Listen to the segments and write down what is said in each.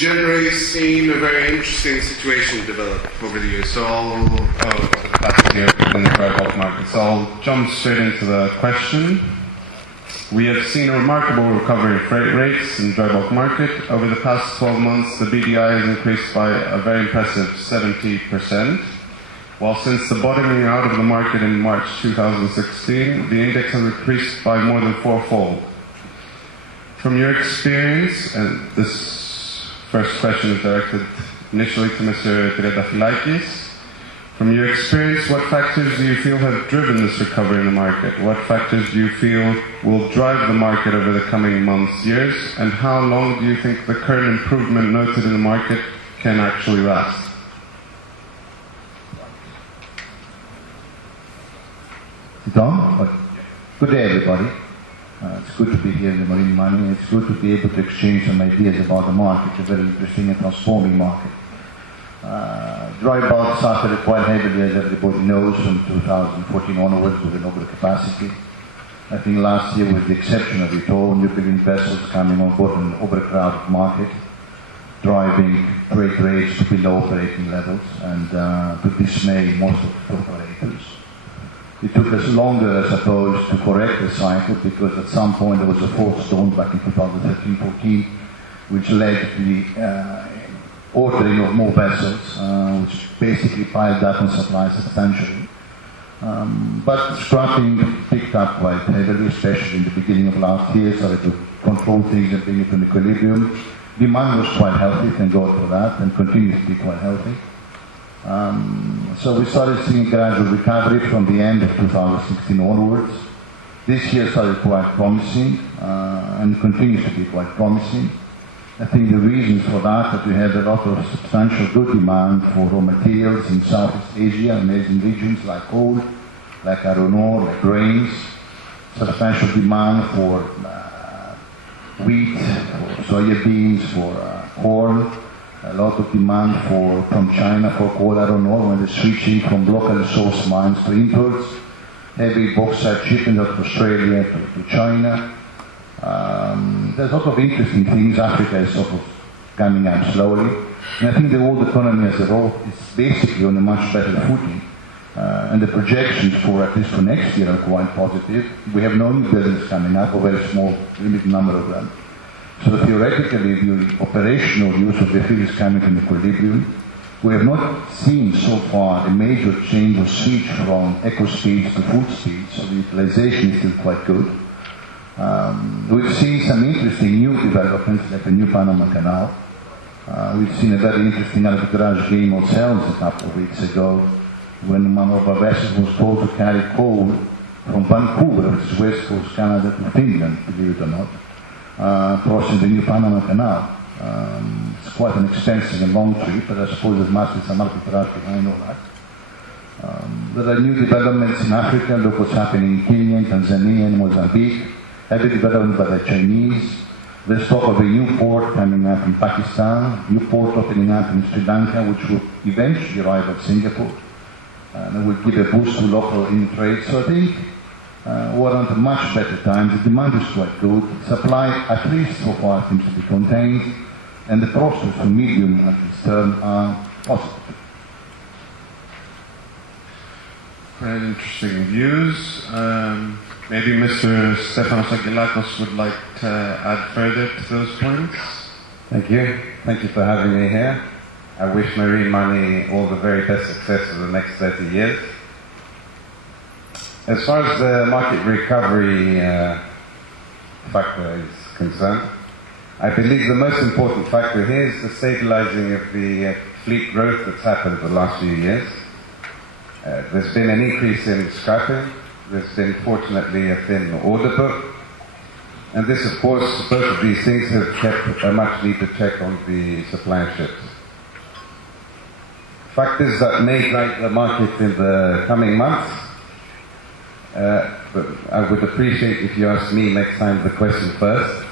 generally seen a very interesting situation develop over the years. So over the past year in the dry bulk market. So I'll jump straight into the question. We have seen a remarkable recovery in freight rates in the dry bulk market. Over the past 12 months, the BDI has increased by a very impressive 70%, while since the bottoming out of the market in March 2016, the index has increased by more than fourfold. From your experience, and this first question is directed initially to Mr. Triantafyllakis, from your experience, what factors do you feel have driven this recovery in the market? What factors do you feel will drive the market over the coming months, years? And how long do you think the current improvement noted in the market can actually last? Tom? Good day, everybody. It's good to be here in the Marine Money. It's good to be able to exchange some ideas about the market. It's a very interesting and transforming market. Dry bulk suffered quite heavily, as everybody knows, from 2014 onwards with an overcapacity. I think last year was the exception of it all, new building vessels coming on board in an overcrowded market, driving freight rates to below operating levels and to dismay most of the operators. It took us longer, I suppose, to correct the cycle because at some point there was a fourth storm back in 2013-14, which led to the ordering of more vessels, which basically piled up on supply substantially. But scrapping picked up quite heavily, especially in the beginning of last year, started to control things and bring it to an equilibrium. Demand was quite healthy, thank God for that, and continues to be quite healthy. So we started seeing gradual recovery from the end of 2016 onwards. This year started quite promising and continues to be quite promising. I think the reasons for that we had a lot of substantial good demand for raw materials in Southeast Asia and Asian regions like coal, like iron ore, like grains, substantial demand for wheat, for soybeans, for corn, a lot of demand from China for coal, iron ore when they're switching from locally sourced mines to imports, heavy bauxite shipping out of Australia to China. There's a lot of interesting things. Africa is sort of coming up slowly. And I think the world economy as a whole is basically on a much better footing. And the projections for at least for next year are quite positive. We have no new buildings coming up, a very small, limited number of them. So theoretically, the operational use of the fuel is coming to equilibrium. We have not seen so far a major change or switch from eco speeds to full speeds, so the utilization is still quite good. We've seen some interesting new developments, like the new Panama Canal. We've seen a very interesting arbitrage game ourselves a couple of weeks ago, when one of our vessels was told to carry coal from Vancouver, which is West Coast Canada, to Finland, believe it or not, crossing the new Panama Canal. It's quite an expensive and long trip, but I suppose there must be some arbitrage behind all that. There are new developments in Africa. Look what's happening in Kenya, Tanzania, and Mozambique. Heavy development by the Chinese. There's talk of a new port coming up in Pakistan, new port opening up in Sri Lanka, which will eventually rival Singapore. And it will give a boost to local in-trade. So I think we're under much better times. The demand is quite good. Supply, at least so far, seems to be contained. And the prospects for medium at least term are positive. Very interesting views. Maybe Mr. Stephanos Angelakos would like to add further to those points. Thank you. Thank you for having me here. I wish Marine Money all the very best success for the next 30 years. As far as the market recovery factor is concerned, I believe the most important factor here is the stabilizing of the fleet growth that's happened the last few years. There's been an increase in scrapping. There's been, fortunately, a thin order book. And this, of course, both of these things have kept a much needed check on the supply of ships. Factors that may drive the market in the coming months, but I would appreciate if you ask me next time the question first.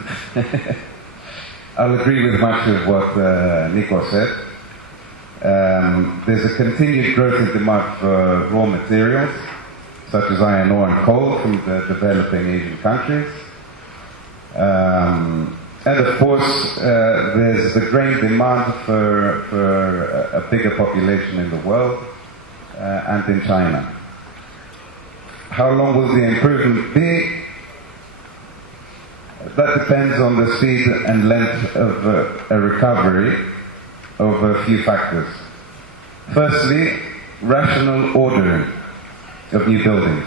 I'll agree with much of what Nikolaos said. There's a continued growth in demand for raw materials, such as iron ore and coal from the developing Asian countries. And And of course, there's the growing demand for a bigger population in the world and in China. How long will the improvement be? That depends on the speed and length of a recovery over a few factors. Firstly, rational ordering of new buildings.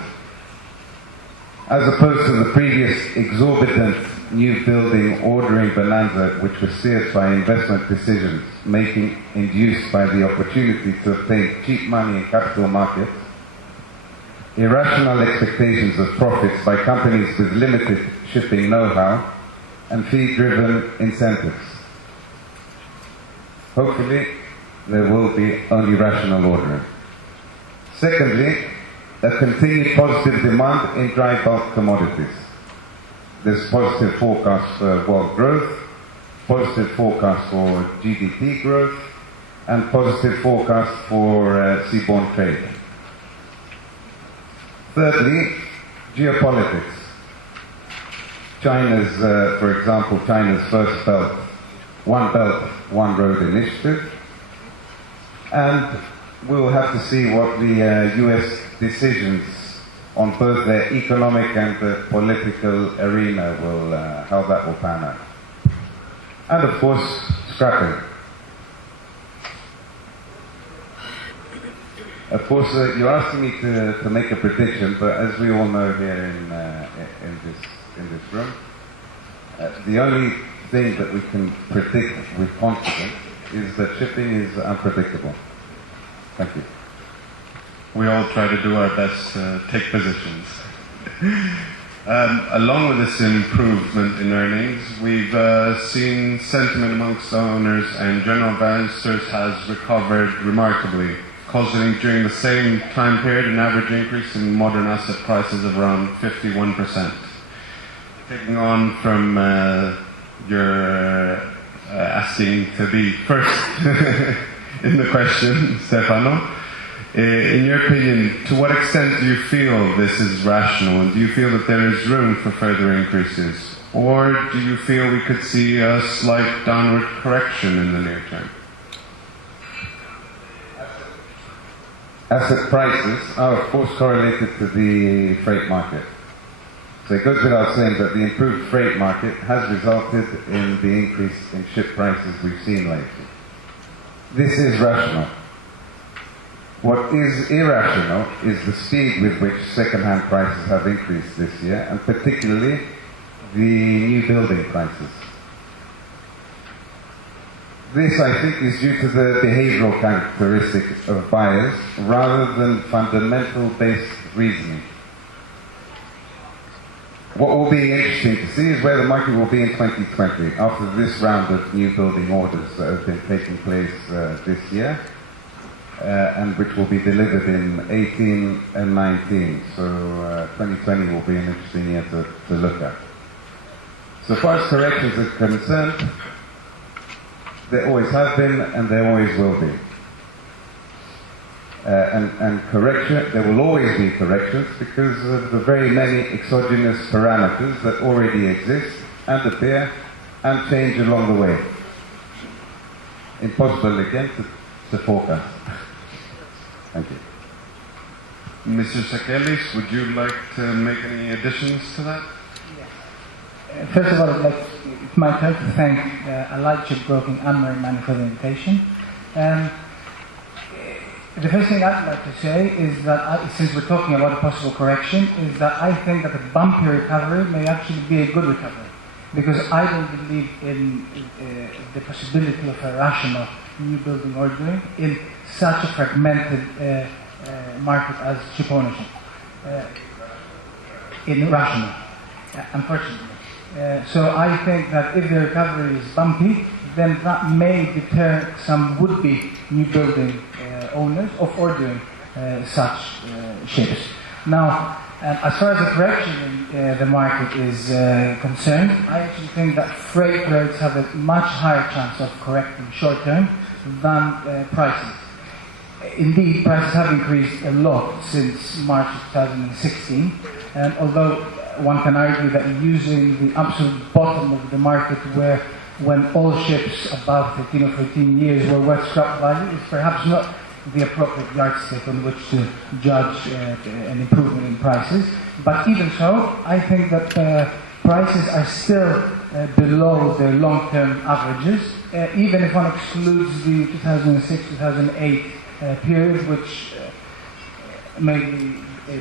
As opposed to the previous exorbitant new building ordering bonanza, which was steered by investment decisions induced by the opportunity to obtain cheap money in capital markets, irrational expectations of profits by companies with limited shipping know-how, and fee-driven incentives. Hopefully, there will be only rational ordering. Secondly, a continued positive demand in dry bulk commodities. There's positive forecast for world growth, positive forecast for GDP growth, and positive forecast for seaborne trade. Thirdly, geopolitics. For example, China's first One Belt, One Road initiative. And we'll have to see what the US decisions on both the economic and the political arena how that will pan out. And of course, scrapping. Of course, you're asking me to make a prediction, but as we all know here in this room, the only thing that we can predict with confidence is that shipping is unpredictable. Thank you. We all try to do our best to take positions. Along with this improvement in earnings, we've seen sentiment amongst owners and general investors has recovered remarkably, causing during the same time period an average increase in modern asset prices of around 51%. Taking on from your asking to be first in the question, Stephanos, in your opinion, to what extent do you feel this is rational, and do you feel that there is room for further increases, or do you feel we could see a slight downward correction in the near term? Asset prices are of course correlated to the freight market. So it goes without saying that the improved freight market has resulted in the increase in ship prices we've seen lately. This is rational. What is irrational is the speed with which second-hand prices have increased this year, and particularly the new building prices. This, I think, is due to the behavioral characteristics of buyers rather than fundamental-based reasoning. What will be interesting to see is where the market will be in 2020 after this round of new building orders that have been taking place this year and which will be delivered in 18 and 19. So 2020 will be an interesting year to look at. So far as corrections are concerned, there always have been and there always will be. And there will always be corrections because of the very many exogenous parameters that already exist and appear and change along the way. Impossible again to forecast. Thank you. Mr. Sakellis, would you like to make any additions to that? Yes. First of all, it's my turn to thank Alassia Shipbroking and Marine Money for the invitation. The first thing I'd like to say is that, since we're talking about a possible correction, is that I think that a bumpy recovery may actually be a good recovery. Because I don't believe in the possibility of a rational new building ordering in such a fragmented market as ship ownership. Irrational, unfortunately. So I think that if the recovery is bumpy, then that may deter some would-be new building owners of ordering such ships. Now, as far as the correction in the market is concerned, I actually think that freight rates have a much higher chance of correcting short-term than prices. Indeed, prices have increased a lot since March 2016, and although one can argue that using the absolute bottom of the market, where when all ships above 13 or 14 years were worth scrap value, is perhaps not the appropriate yardstick on which to judge an improvement in prices. But even so, I think that prices are still below their long-term averages, even if one excludes the 2006-2008 period, which maybe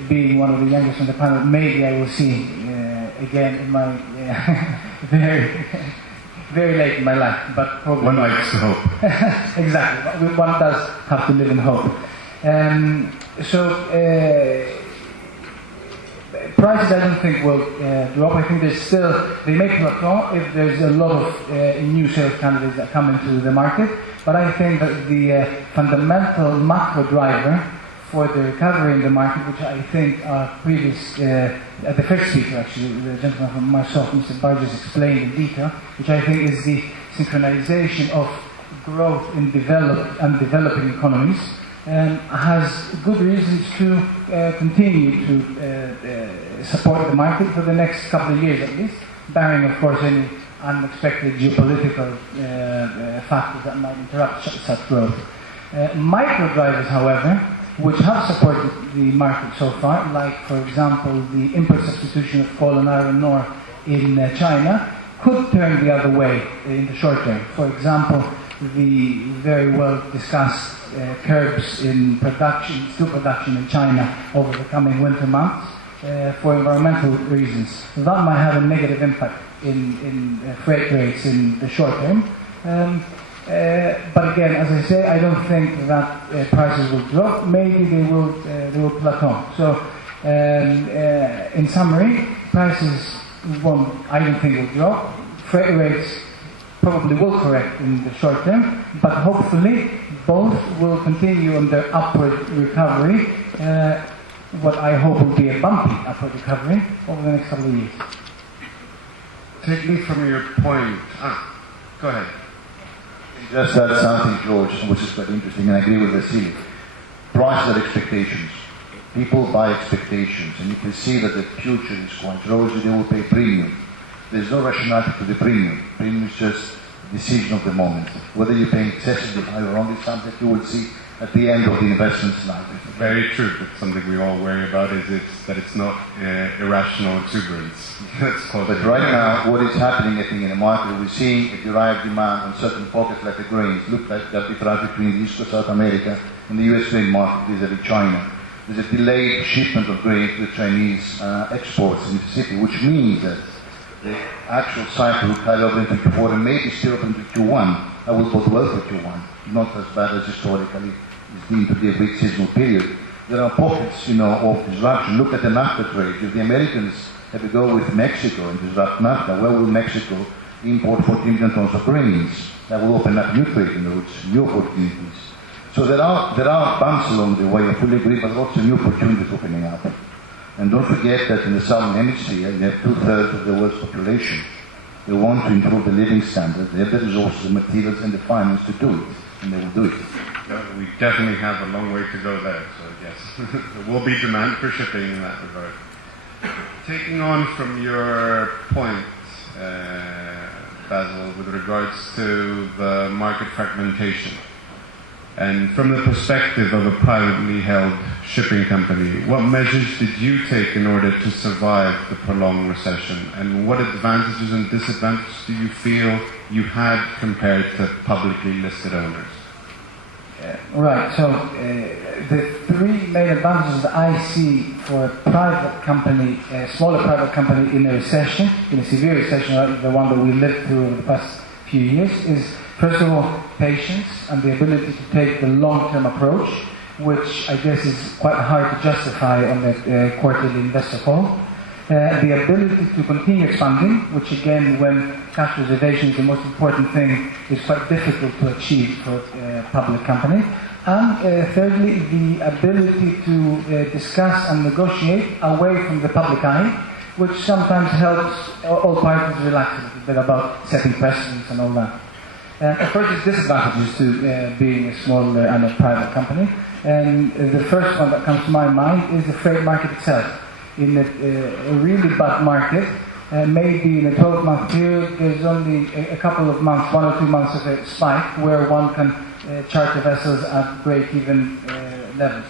being one of the youngest on the panel, maybe I will see again in my very late in my life, but probably One likes to hope. exactly. One does have to live in hope. Prices I don't think will drop. I think they may plateau if there's a lot of new sales candidates that come into the market. But I think that the fundamental macro driver for the recovery in the market, which I think our previous, the first speaker actually, the gentleman from Microsoft, Mr. Burgess, explained in detail, which I think is the synchronization of growth in developed and developing economies, has good reasons to continue to support the market for the next couple of years at least, barring of course any unexpected geopolitical factors that might interrupt such growth. Micro drivers, however, which have supported the market so far, like for example the import substitution of coal and iron ore in China, could turn the other way in the short term. For example, the very well discussed curbs in steel production in China over the coming winter months for environmental reasons. That might have a negative impact in freight rates in the short term. But again, as I say, I don't think that prices will drop. Maybe they will plateau. So, in summary, prices I don't think will drop. Freight rates probably will correct in the short term, but hopefully both will continue on their upward recovery. What I hope will be a bumpy upward recovery over the next couple of years. Take me from your point. Go ahead. Just add something, George, which is quite interesting, and I agree with Basil. Prices are expectations. People buy expectations, and you can see that the future is quite rosy. They will pay premium. There's no rationality to the premium. Premium is just a decision of the moment. Whether you're paying excessively high or wrong is something you will see at the end of the investment slide. Very true. But something we all worry about is that it's not irrational exuberance. But right now, what is happening, I think, in the market, we're seeing a derived demand on certain pockets like the grains. Look like the arbitrage between the East Coast South America and the US grain market vis-à-vis China. There's a delayed shipment of grain to the Chinese exports in Mississippi, which means that the actual cycle will carry over into Q4 and maybe still up into Q1. I will bode well for Q1. Not as bad as historically it's been to be a big seasonal period. There are pockets, of disruption. Look at the NAFTA trade. If the Americans have to go with Mexico and disrupt NAFTA, where will Mexico import 14 million tons of grains? That will open up new trading routes, new opportunities. So there are bumps along the way, I fully agree, but also new opportunities opening up. And don't forget that in the Southern Hemisphere, you have 2/3 of the world's population. They want to improve the living standard. They have the resources, the materials, and the finance to do it, and they will do it. We definitely have a long way to go there, so yes, there will be demand for shipping in that regard. Taking on from your point, Basil, with regards to the market fragmentation, and from the perspective of a privately held shipping company, what measures did you take in order to survive the prolonged recession? And what advantages and disadvantages do you feel you had compared to publicly listed owners? Right, so the three main advantages that I see for a private company, a smaller private company in a recession, in a severe recession, like the one that we lived through over the past few years, is first of all patience and the ability to take the long-term approach, which I guess is quite hard to justify on the quarterly investor call. The ability to continue expanding, which again, when cash reservation is the most important thing, is quite difficult to achieve for a public company. And thirdly, the ability to discuss and negotiate away from the public eye, which sometimes helps all parties relax a little bit about setting precedents and all that. Of course, there's disadvantages to being a smaller and a private company. And the first one that comes to my mind is the freight market itself. in a really bad market, maybe in a 12-month period, there's only a couple of months, 1 or 2 months of a spike where one can charter vessels at break-even levels.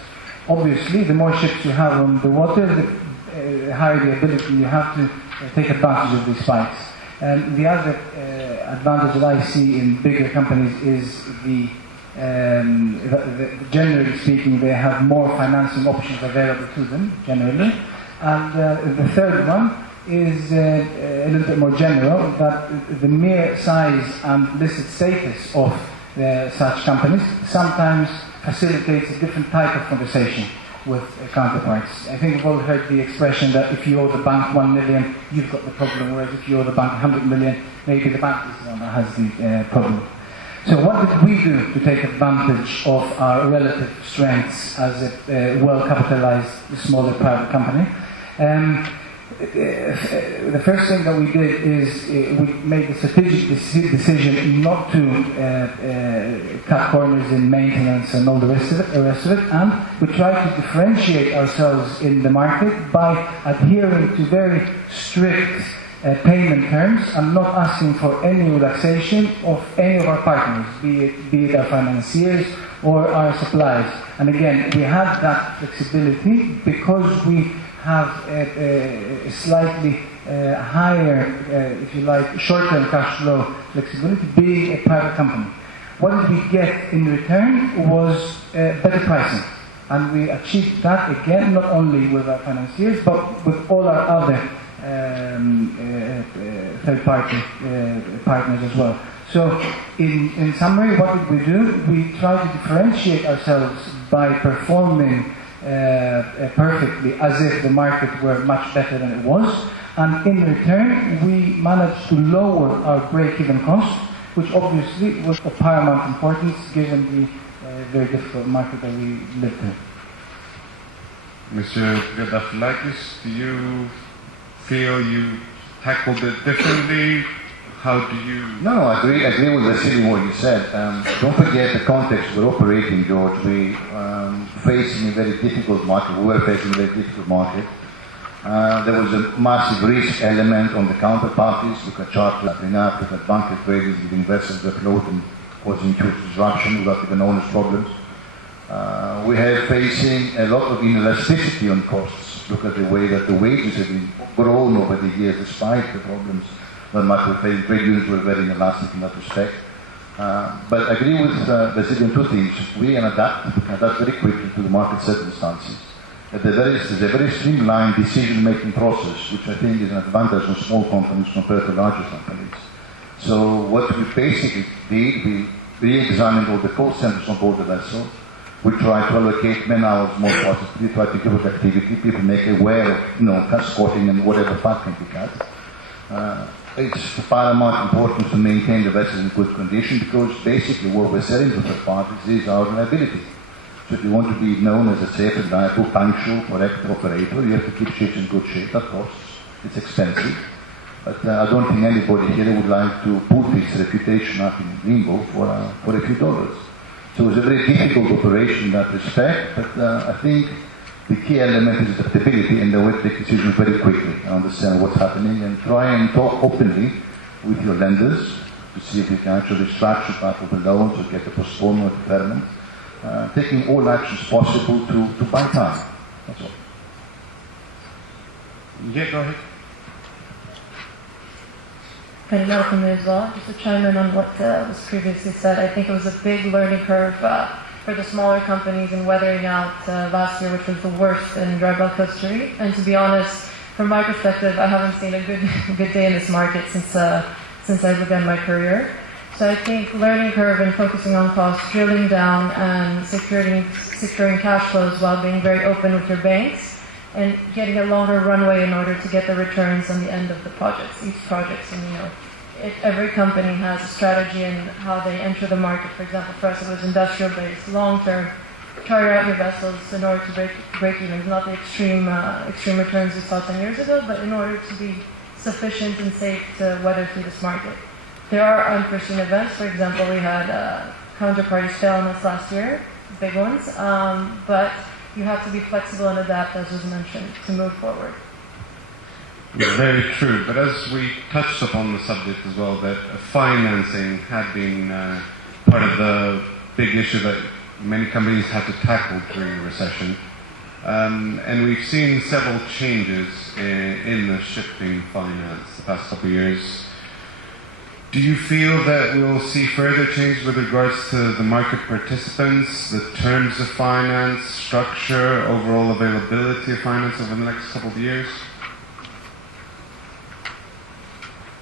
Obviously, the more ships you have on the water, the higher the ability you have to take advantage of these spikes. The other advantage that I see in bigger companies is generally speaking, they have more financing options available to them, generally. And the third one is a little bit more general, that the mere size and listed status of such companies sometimes facilitates a different type of conversation with counterparts. I think we've all heard the expression that if you owe the bank 1 million, you've got the problem, whereas if you owe the bank 100 million, maybe the bank is the one that has the problem. So what did we do to take advantage of our relative strengths as a well-capitalized, smaller private company? The first thing that we did is we made the strategic decision not to cut corners in maintenance and all the rest of it, and we tried to differentiate ourselves in the market by adhering to very strict payment terms and not asking for any relaxation of any of our partners, be it our financiers or our suppliers. And again, we had that flexibility because we have a slightly higher, if you like, short-term cash flow flexibility, being a private company. What did we get in return was better pricing. And we achieved that, again, not only with our financiers, but with all our other third-party partners as well. So, in summary, what did we do? We tried to differentiate ourselves by performing perfectly as if the market were much better than it was, and in return we managed to lower our break-even cost, which obviously was of paramount importance given the very difficult market that we lived in. Mr. Triantafyllakis, do you feel you tackled it differently? How do you... No, I agree with Basil what you said. Don't forget the context we're operating, George. We facing a very difficult market. We were facing a very difficult market. There was a massive risk element on the counterparties. Look at charters up, look at bunker traders giving vessels afloat and causing huge disruption without even honest problems. We are facing a lot of inelasticity on costs. Look at the way that the wages have been grown over the years despite the problems. Not much of trade unions were very inelastic in that respect. But I agree with Basil on two things. We can adapt very quickly to the market circumstances. There's a very streamlined decision-making process, which I think is an advantage on small companies compared to larger companies. So what we basically did, we re-examined all the call centers on board the vessel. We tried to allocate man-hours more positively, try to give it activity, people make aware of, cut-squatting and whatever fat can be cut. It's of paramount importance to maintain the vessels in good condition because basically what we're selling to third parties is our reliability. So if you want to be known as a safe, reliable, punctual, correct operator, you have to keep ships in good shape. That costs. It's expensive. But I don't think anybody here would like to put his reputation up in limbo for a few dollars. So it was a very difficult operation in that respect, but I think the key element is adaptability and the way to take decisions very quickly and understand what's happening and try and talk openly with your lenders to see if you can actually structure part of the loan to get a postponement or deferment, taking all actions possible to buy time. That's all. Yeah, go ahead. Kalli from me as well. Just to chime in on what was previously said, I think it was a big learning curve for the smaller companies in weathering out last year, which was the worst in dry bulk history. And to be honest, from my perspective, I haven't seen a good day in this market since I began my career. So I think learning curve and focusing on costs, drilling down and securing cash flows while being very open with your banks and getting a longer runway in order to get the returns on the end of the projects, each project. And every company has a strategy in how they enter the market. For example, for us it was industrial-based, long-term, charter out your vessels in order to break even. Not the extreme returns we saw 10 years ago, but in order to be sufficient and safe to weather through this market. There are unforeseen events. For example, we had counterparties fail on us last year, big ones, but you have to be flexible and adapt, as was mentioned, to move forward. Very true, but as we touched upon the subject as well, that financing had been part of the big issue that many companies had to tackle during the recession. And we've seen several changes in the shipping finance the past couple of years. Do you feel that we'll see further change with regards to the market participants, the terms of finance, structure, overall availability of finance over the next couple of years?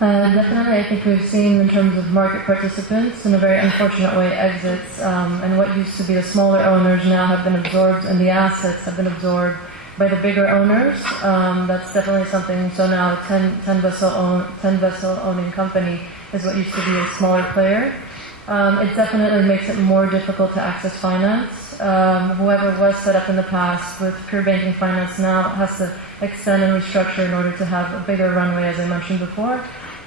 Definitely, I think we've seen in terms of market participants, in a very unfortunate way, exits, and what used to be the smaller owners now have been absorbed, and the assets have been absorbed by the bigger owners. That's definitely something. So now a 10 vessel owning company is what used to be a smaller player. It definitely makes it more difficult to access finance. Whoever was set up in the past with pure banking finance now has to extend and restructure in order to have a bigger runway, as I mentioned before.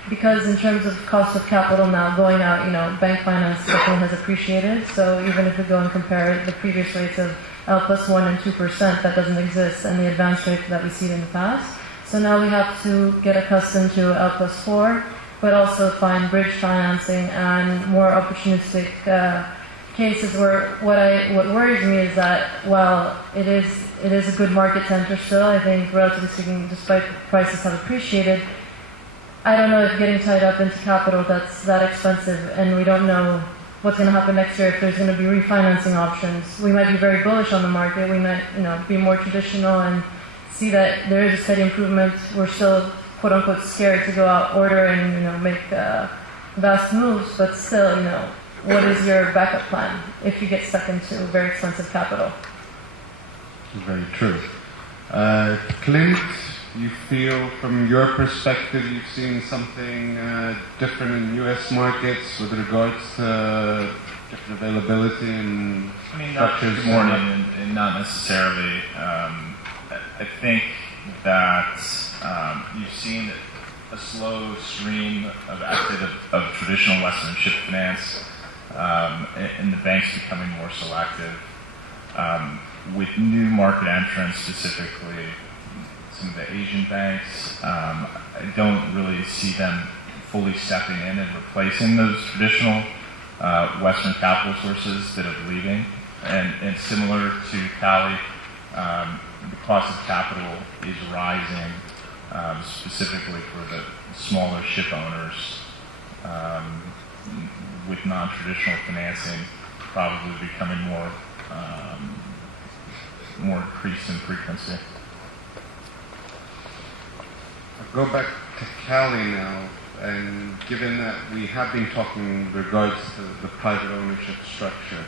Because in terms of cost of capital now, going out, bank finance definitely has appreciated. So even if we go and compare the previous rates of L plus 1 and 2%, that doesn't exist, and the advanced rate that we see in the past. So now we have to get accustomed to L plus 4, but also find bridge financing and more opportunistic cases where what worries me is that while it is a good market to enter still, I think relatively speaking, despite prices have appreciated, I don't know if getting tied up into capital that's that expensive, and we don't know what's going to happen next year, if there's going to be refinancing options. We might be very bullish on the market. We might, be more traditional and see that there is a steady improvement. We're still, quote unquote, scared to go out, order, and make vast moves. But still, what is your backup plan if you get stuck into very expensive capital? Very true. Clint, you feel from your perspective you've seen something different in U.S. markets with regards to different availability and structures? Good morning, and not necessarily. I think that you've seen a slow stream of exit of traditional Western ship finance, and the banks becoming more selective. With new market entrants, specifically some of the Asian banks, I don't really see them fully stepping in and replacing those traditional Western capital sources that are leaving. And similar to Kalli, the cost of capital is rising, specifically for the smaller ship owners, with non-traditional financing probably becoming more increased in frequency. I'll go back to Kalli now, and given that we have been talking with regards to the private ownership structure,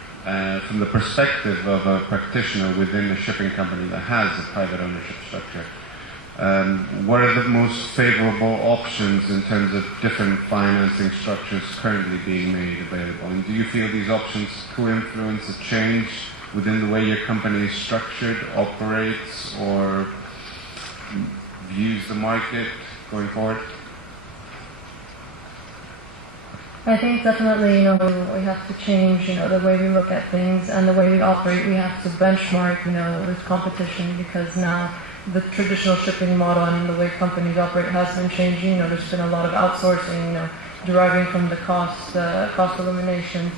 from the perspective of a practitioner within a shipping company that has a private ownership structure, what are the most favorable options in terms of different financing structures currently being made available? And do you feel these options could influence a change within the way your company is structured, operates, or views the market going forward? I think definitely, we have to change, the way we look at things and the way we operate. We have to benchmark, with competition, because now the traditional shipping model and the way companies operate has been changing. There's been a lot of outsourcing, deriving from the cost elimination.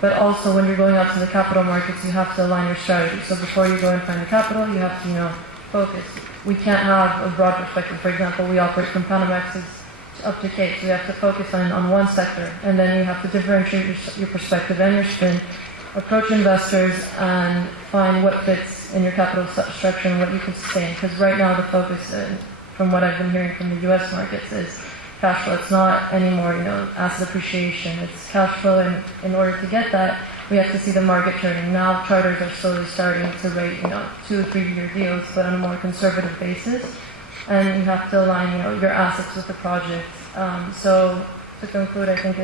But also when you're going out to the capital markets, you have to align your strategy. So before you go and find the capital, you have to, focus. We can't have a broad perspective. For example, we operate from Panamaxes up to Capes. We have to focus on one sector, and then you have to differentiate your perspective and your spin, approach investors, and find what fits in your capital structure and what you can sustain. Because right now the focus, from what I've been hearing from the U.S. markets, is cash flow. It's not anymore, asset appreciation. It's cash flow, and in order to get that, we have to see the market turning. Now charters are slowly starting to rate, 2 or 3 year deals, but on a more conservative basis. And you have to align, your assets with the project. So to conclude, I think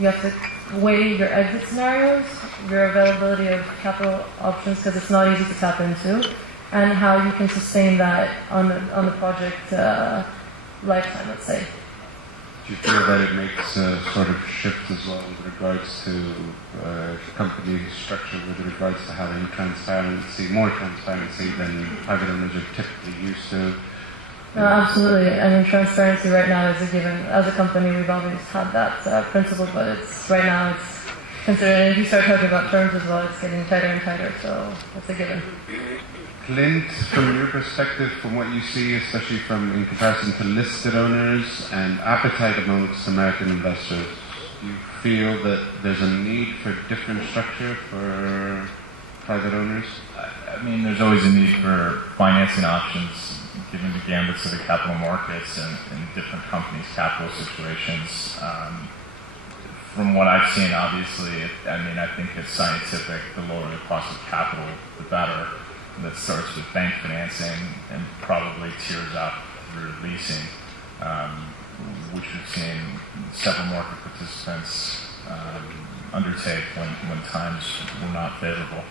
you have to weigh your exit scenarios, your availability of capital options, because it's not easy to tap into, and how you can sustain that on the project lifetime, let's say. Do you feel that it makes a sort of shift as well with regards to company structure, with regards to having transparency, more transparency than private owners are typically used to? No, absolutely. I mean, transparency right now is a given. As a company, we've always had that principle, but right now it's considered, if you start talking about terms as well, it's getting tighter and tighter, so it's a given. Clint, from your perspective, from what you see, especially in comparison to listed owners and appetite amongst American investors, do you feel that there's a need for different structure for private owners? I mean, there's always a need for financing options, given the gambits of the capital markets and different companies' capital situations. From what I've seen, obviously, I think it's scientific. The lower the cost of capital, the better. That starts with bank financing and probably tiers up through leasing, which we've seen several market participants undertake when times were not favorable.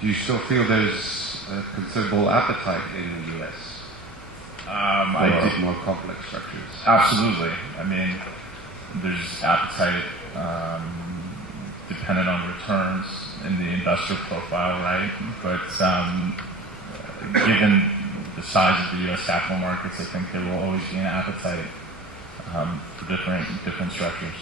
Do you still feel there's a considerable appetite in the U.S. for more complex structures? Absolutely. I mean, there's appetite dependent on returns in the investor profile, right? But given the size of the U.S. capital markets, I think there will always be an appetite for different structures.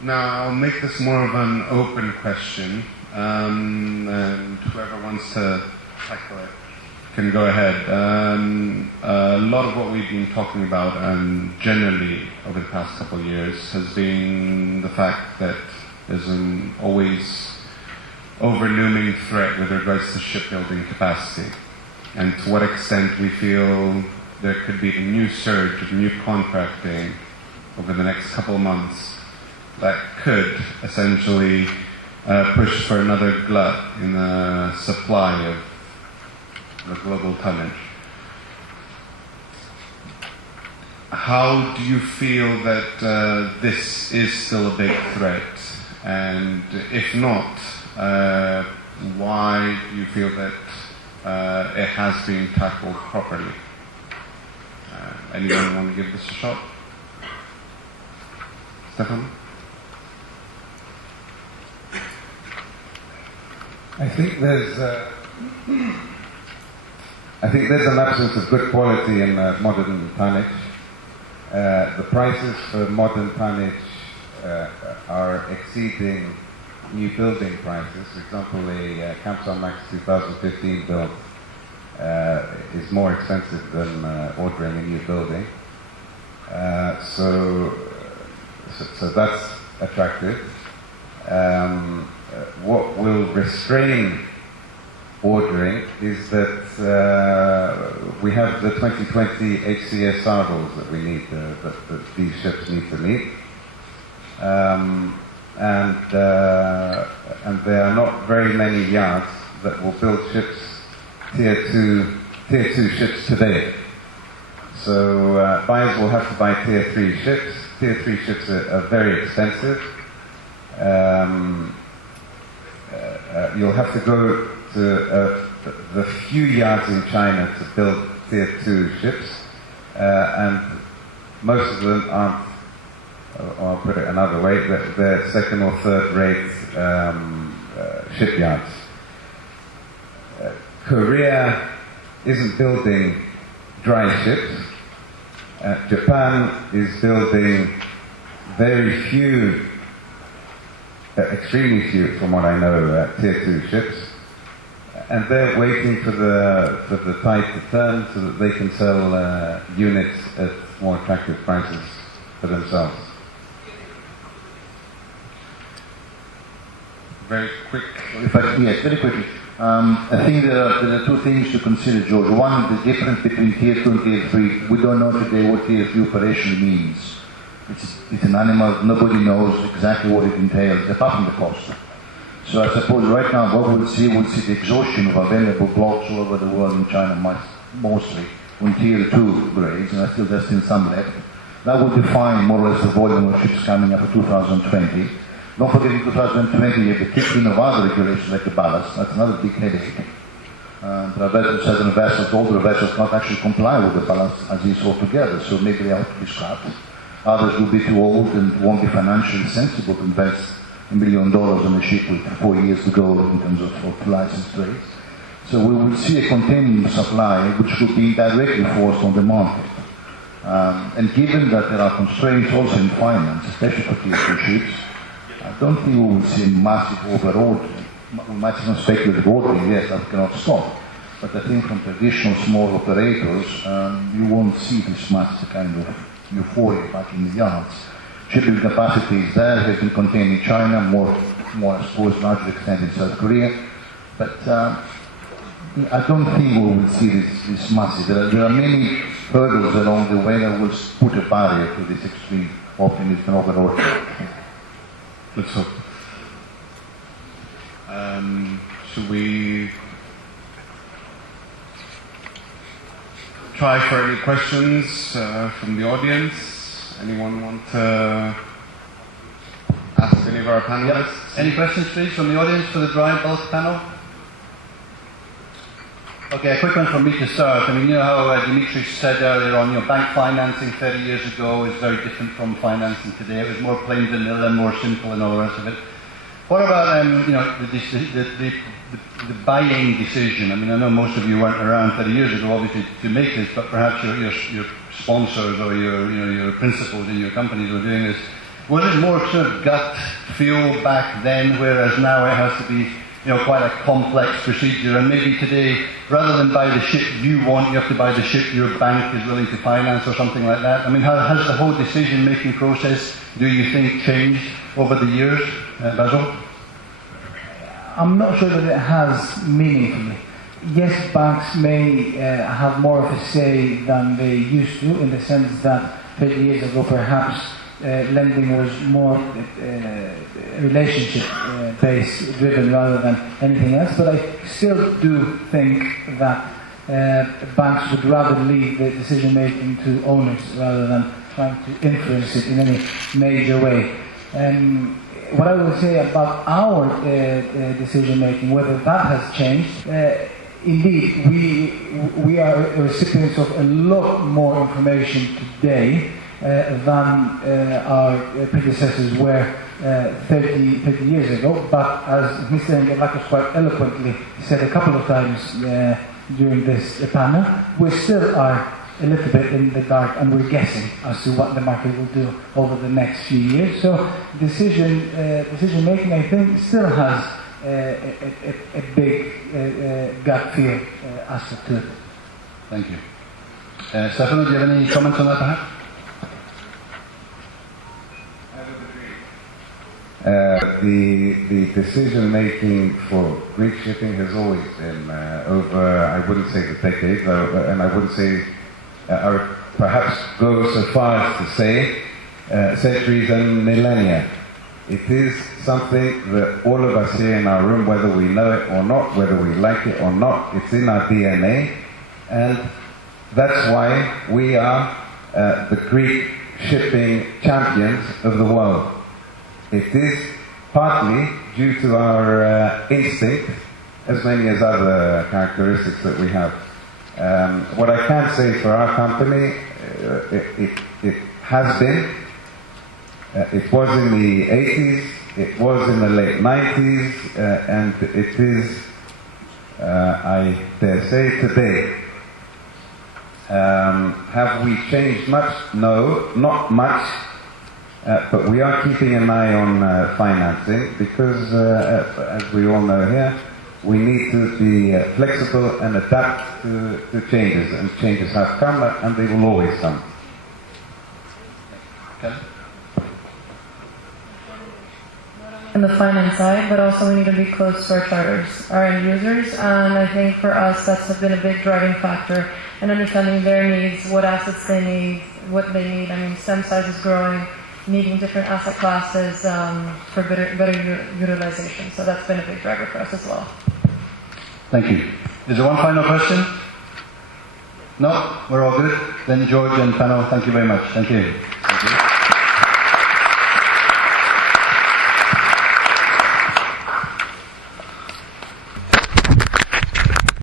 Now, I'll make this more of an open question, and whoever wants to tackle it can go ahead. A lot of what we've been talking about, generally over the past couple of years, has been the fact that there's an always over-looming threat with regards to shipbuilding capacity, and to what extent we feel there could be a new surge of new contracting over the next couple of months that could essentially push for another glut in the supply of the global tonnage. How do you feel that this is still a big threat? And if not, why do you feel that it has been tackled properly? Anyone want to give this a shot? Stephanos? I think there's an absence of good quality in modern tonnage. The prices for modern tonnage are exceeding new building prices. For example, a Kamsarmax 2015 build is more expensive than ordering a new building. So that's attractive. What will restrain ordering is that we have the 2020 AXIA rules that we need, that these ships need to meet, and there are not very many yards that will build ships tier two ships today. So buyers will have to buy tier 3 ships. Tier 3 ships are very expensive. You'll have to go to the few yards in China to build tier 2 ships, and most of them aren't, or I'll put it another way, they're second or third rate shipyards. Korea isn't building dry ships. Japan is building very few, extremely few, from what I know, tier 2 ships, and they're waiting for the tide to turn so that they can sell units at more attractive prices for themselves. Very quick. Yes, very quickly. I think there are two things to consider, George. One, the difference between tier 2 and tier 3. We don't know today what tier 3 operation means. It's an animal, nobody knows exactly what it entails, apart from the cost. So I suppose right now what we'll see the exhaustion of available blocks all over the world, in China mostly, on tier 2 grades, and there's still some left. That will define more or less the volume of ships coming up to 2020. Don't forget in 2020 you have the kicking of other regulations like the ballast. That's another big headache. There are certain vessels, older vessels, not actually comply with the balance as is altogether, so maybe they ought to be scrapped. Others will be too old and won't be financially sensible to invest $1 million on a ship with 4 years to go in terms of license trades. So we will see a continuing supply which will be directly forced on the market. And given that there are constraints also in finance, especially for Tier 2 ships, I don't think we will see a massive overordering. We might see some speculative ordering, yes, that cannot stop. But I think from traditional small operators, you won't see this massive kind of euphoria back in the yards. Shipping capacity is there, has been contained in China, more I suppose, largely extent in South Korea. But I don't think we will see this massive. There are many hurdles along the way that will put a barrier to this extreme optimism overall. Let's hope. Should we try for any questions from the audience? Anyone want to ask any of our panelists? Yep. Any questions, please, from the audience for the dry bulk panel? Okay, a quick one from me to start. I mean, you know how Dimitri said earlier on, bank financing 30 years ago is very different from financing today. It was more plain vanilla and more simple and all the rest of it. What about, the buying decision? I mean, I know most of you weren't around 30 years ago, obviously, to make this, but perhaps your sponsors or your principals in your companies were doing this. Was it more sort of gut feel back then, whereas now it has to be quite a complex procedure, and maybe today, rather than buy the ship you want, you have to buy the ship your bank is willing to finance or something like that? I mean, how has the whole decision-making process, do you think, changed over the years, Basil? I'm not sure that it has meaningfully. Yes, banks may have more of a say than they used to, in the sense that 30 years ago perhaps lending was more relationship-based driven rather than anything else, but I still do think that banks would rather leave the decision-making to owners rather than trying to influence it in any major way. What I will say about our decision-making, whether that has changed, indeed, we are recipients of a lot more information today than our predecessors were 30 years ago. But as Mr. Angelakos quite eloquently said a couple of times during this panel, we still are a little bit in the dark and we're guessing as to what the market will do over the next few years. So decision making, I think, still has a big gut feel aspect to it. Thank you. Stephanos, do you have any comments on that perhaps? The decision making for Greek shipping has always been over, I wouldn't say the decades, and I wouldn't say, I would perhaps go so far as to say centuries and millennia. It is something that all of us here in our room, whether we know it or not, whether we like it or not, it's in our DNA, and that's why we are the Greek shipping champions of the world. It is partly due to our instinct, as many as other characteristics that we have. What I can say for our company, it has been, it was in the 80s, it was in the late 90s, and it is, I dare say, today. Have we changed much? No, not much. But we are keeping an eye on financing because, as we all know here, we need to be flexible and adapt to changes. And changes have come, and they will always come. Okay. On the finance side, but also we need to be close to our charters, our end users, and I think for us that's been a big driving factor in understanding their needs, what assets they need, what they need. I mean, STEM size is growing, needing different asset classes for better utilization. So that's been a big driver for us as well. Thank you. Is there one final question? No? We're all good? Then George and panel, thank you very much. Thank you.